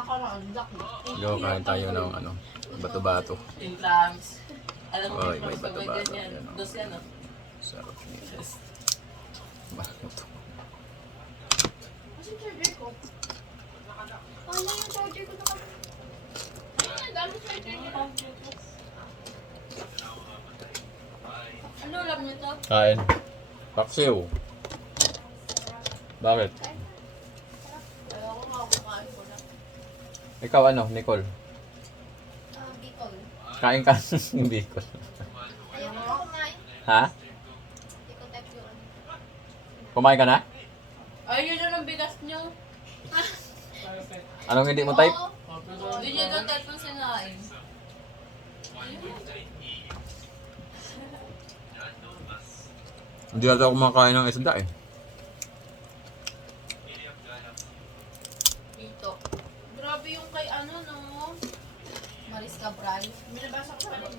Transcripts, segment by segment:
nakaraan, laki. Yo, kain tayo ng ano, bato-bato. Implants. Alam mo, Oy, may implants pag may bato-bato. ganyan. Yan, oh. Dos yan, no? Sarap nito. Bato. Kasi charger ko. Ano yung charger ko na Ay, dami charger niya. Ano alam niyo to? Kain. Paksiw. Bakit? Ayoko nga kumain ko na. Ikaw ano, Nicole? Bicol. Kain ka ng bicol. Ayoko nga kumain. Ha? Hindi ko type yun. Kumain ka na? Ay, yun yun ang bigas nyo. Anong hindi mo type? Hindi nyo doon type ng sinain. Hindi ata ako kumakain ng isda eh. Dito. Grabe yung kay ano, no? Maris Cabral. Binabasa ko pa rin.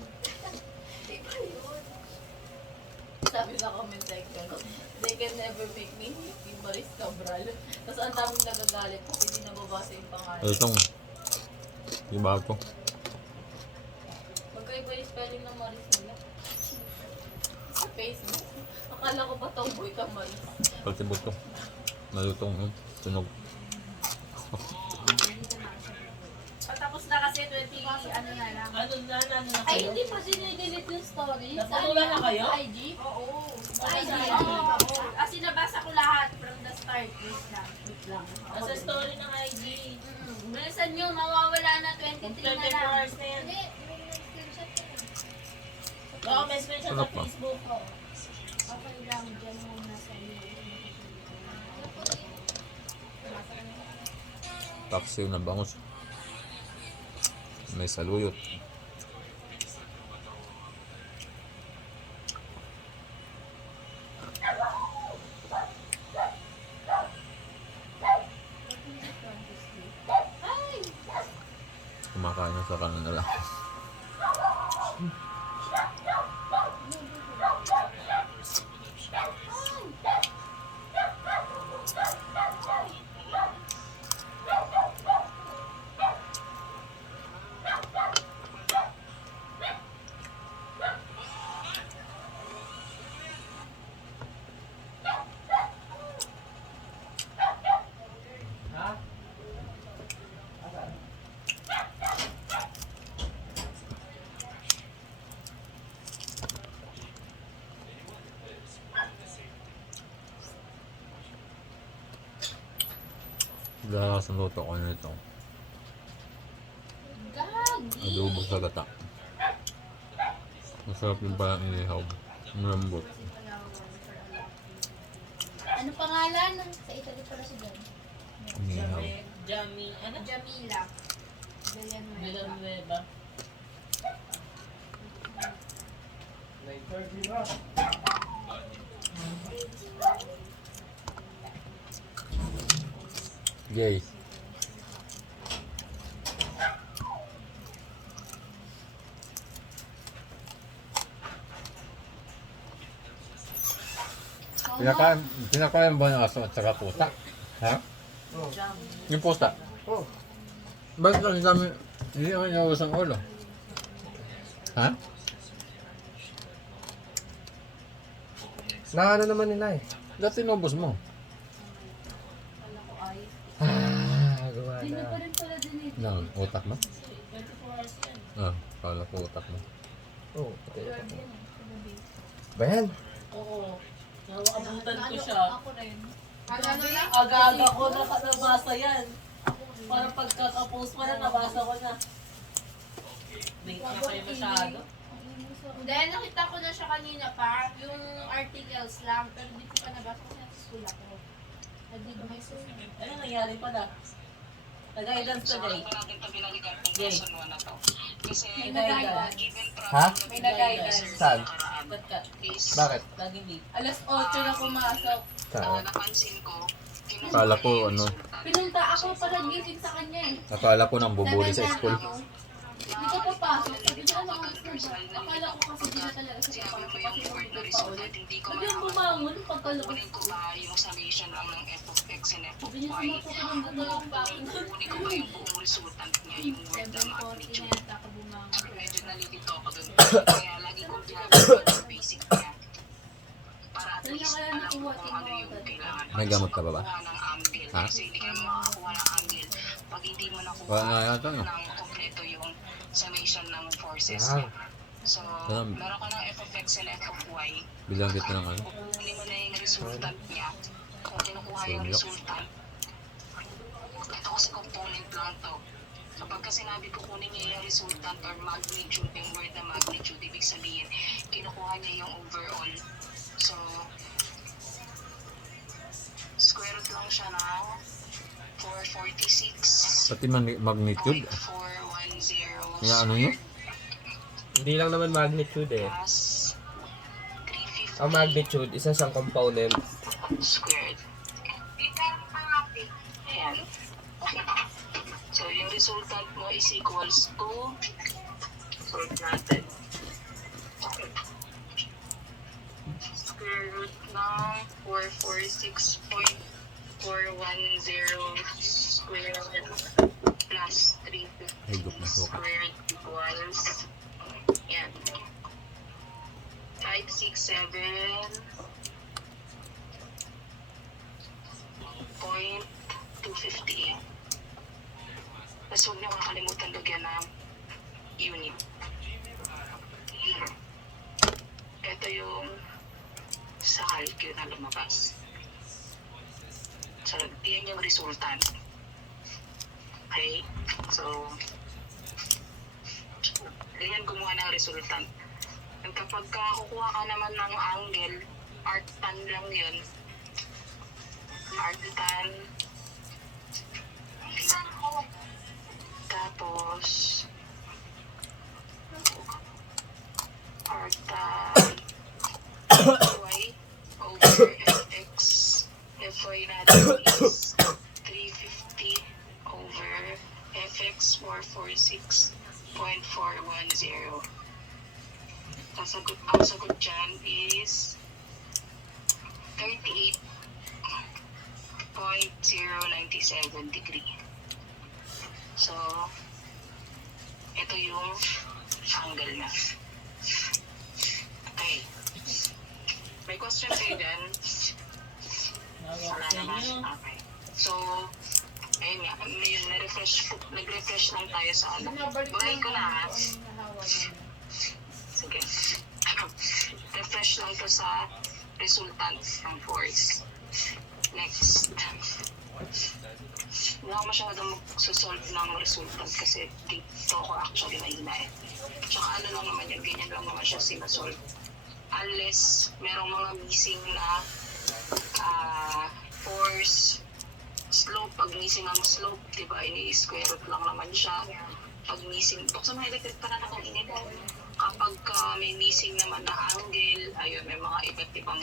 Di ba yun? Sabi sa comment section, they can never make me yung Maris Cabral. Tapos ang daming nagagalit kasi hindi nababasa yung pangalan. Itong. Iba ito. Magkaiba yung spelling ng Maris nila. Sa Facebook. Akala ko ba tomboy ka Maris? Pati buto. Malutong tunog. Patapos na kasi 20, ano na lang. Ano na Ay, kayo? hindi pa sinidelete yung story. Naputulan na kayo? IG? Oo. Sa IG. IG? Oo. Kasi nabasa ko lahat from the start. Wait lang. Wait lang. Nasa story ng IG. Bilisan nyo, mawawala na 23 na 24 lang. hours na yan. Hindi, may screenshot ko. Oo, may screenshot sa Sarap pa. Facebook ko. Okay lang, dyan muna sa iyo. Paksiw na bangus. May saluyot. Kumakain na sa kanan na lang. Dahil sa luto ko nito. Gagi! Adobo sa gata. Masarap yung parang inihaw. Malambot. Ano pangalan? Sa Italy pala si John. Inihaw. Jami, ano? Jamila. Villanueva. Villanueva. Yay. Pinakain ba ng aso at saka pusa? Ha? Yung pusa? Oh, Bakit kasi dami, hindi ako inawos ang ulo? Ha? naano naman nila eh. Dati inubos mo. Gawa Hindi na. pa rin pala din ito. No, utak mo? 24 hours yan. Ah, kala ko utak mo. Oh, patay ako. Bayan. Oo. Nakakabutan ko siya. Ako rin. Ano lang? Aga-aga ko nabasa yan. Parang pagkakapost pa na nabasa ko na. Late na kayo masyado. Hindi, nakita ko na siya kanina pa. Yung articles lang. Pero di ko pa nabasa kasi nasa school ako. Nandito may school. Ano nangyari pala? Nag-guidance today. Yay. May nag-guidance. Ha? May nag-guidance. Saan? Ba't ka? Bakit? Laging late. Alas 8 na pumasok. Saan? Akala ko ano, Pinunta ako para gising sa kanya eh. akala ko nang bubuli sa school. Hindi ko papasok. Sabi niya, ano oras na ba? Akala ko kasi di na talaga siya papasok kasi umulit pa ulit. Sabi yung bumangon pagkalabas ko. yung summation lang ng f of x and f of Sabi niya, y. sumatok ko ng dalawang bakit. Kunin ko ba yung buong 740 na yata ka bumangon. medyo nalilito ako dun. Kaya lagi kong ginagawa yung basic niya. Para at Saan na least kaya alam ko nakuha kung ano yung kailangan. May gamot ka ba ba? Makakuha ng angle. Ha? Kasi hindi ka makakuha ng angle pag hindi mo nakuha Wala nga yata, no? ng kompleto yung summation ng forces. Ah. So, Salam. meron ka ng f of x and f of y. Bilang kita ng ano. Kukunin mo na yung resultant niya. Kung kinukuha yung Solok. resultant, ito kasi component lang to. Kapag kasi sinabi ko kunin niya yung resultant or magnitude, yung word na magnitude, ibig sabihin, kinukuha niya yung overall. So, square root lang siya ng 446.410 Pati magnitude. Nga ano yun? Hindi lang naman magnitude eh. plus Ang 350 magnitude, isa siyang component. squared. Ayan. So, yung resultant mo is equals to, solve natin. Square root ng 446.410 squared plus 350 Higop na suka. squared equals, yan, 567.258. Tapos huwag niyo kakalimutan lagyan ng unit. Ito yung sa calcu na lumabas. So, yan yung resultant. Okay? So, ganyan gumawa ng resultant. And kapag kukuha ka naman ng angle, arctan lang yun. Arctan. Tapos, arctan y over fx. Fy natin is 350 over fx 446.410. Ang sagot dyan is 38.097 degree. So, ito yung angle na. Okay. May question kayo dyan? Wala naman. Okay. So, ayun nga, yun, nag-refresh lang tayo sa ano. Buhay ko na ha. Sige. Refresh lang to sa resultant ng force. Next. Hindi ako masyadong magsusolve ng resultant kasi dito ako actually mahina eh. Tsaka ano lang naman yun, ganyan lang naman siya sinusolve. Unless merong mga missing na force, slope, pag missing ang slope, diba, ini-square root lang naman siya. Pag missing, buksan mo electric pa na akong init. Kapag may missing naman na angle, ayun, may mga iba't ibang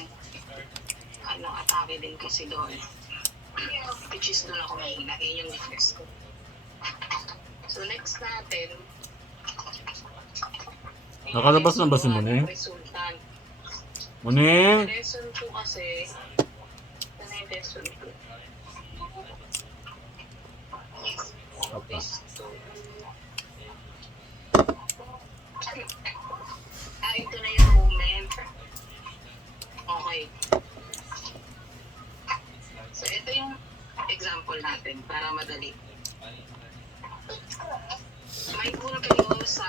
atake din kasi doon. Which is doon ako mahina. Yun yung difference ko. So next natin, Nakalabas na ba si Muning? resultant. Muning! Lesson 2 kasi, ano yung lesson 2? Apa. Ito na yung moment. Okay. So, ito yung example natin para madali. May muna kayo sa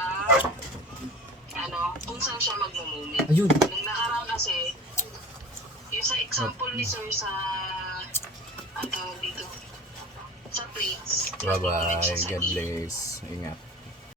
kung saan siya magmo-moment. Ayun. Nung nakaraan kasi, yung sa example ni Sir sa dito, sa plates. Bye-bye. nag-moment siya sa God E. bless. Ingat.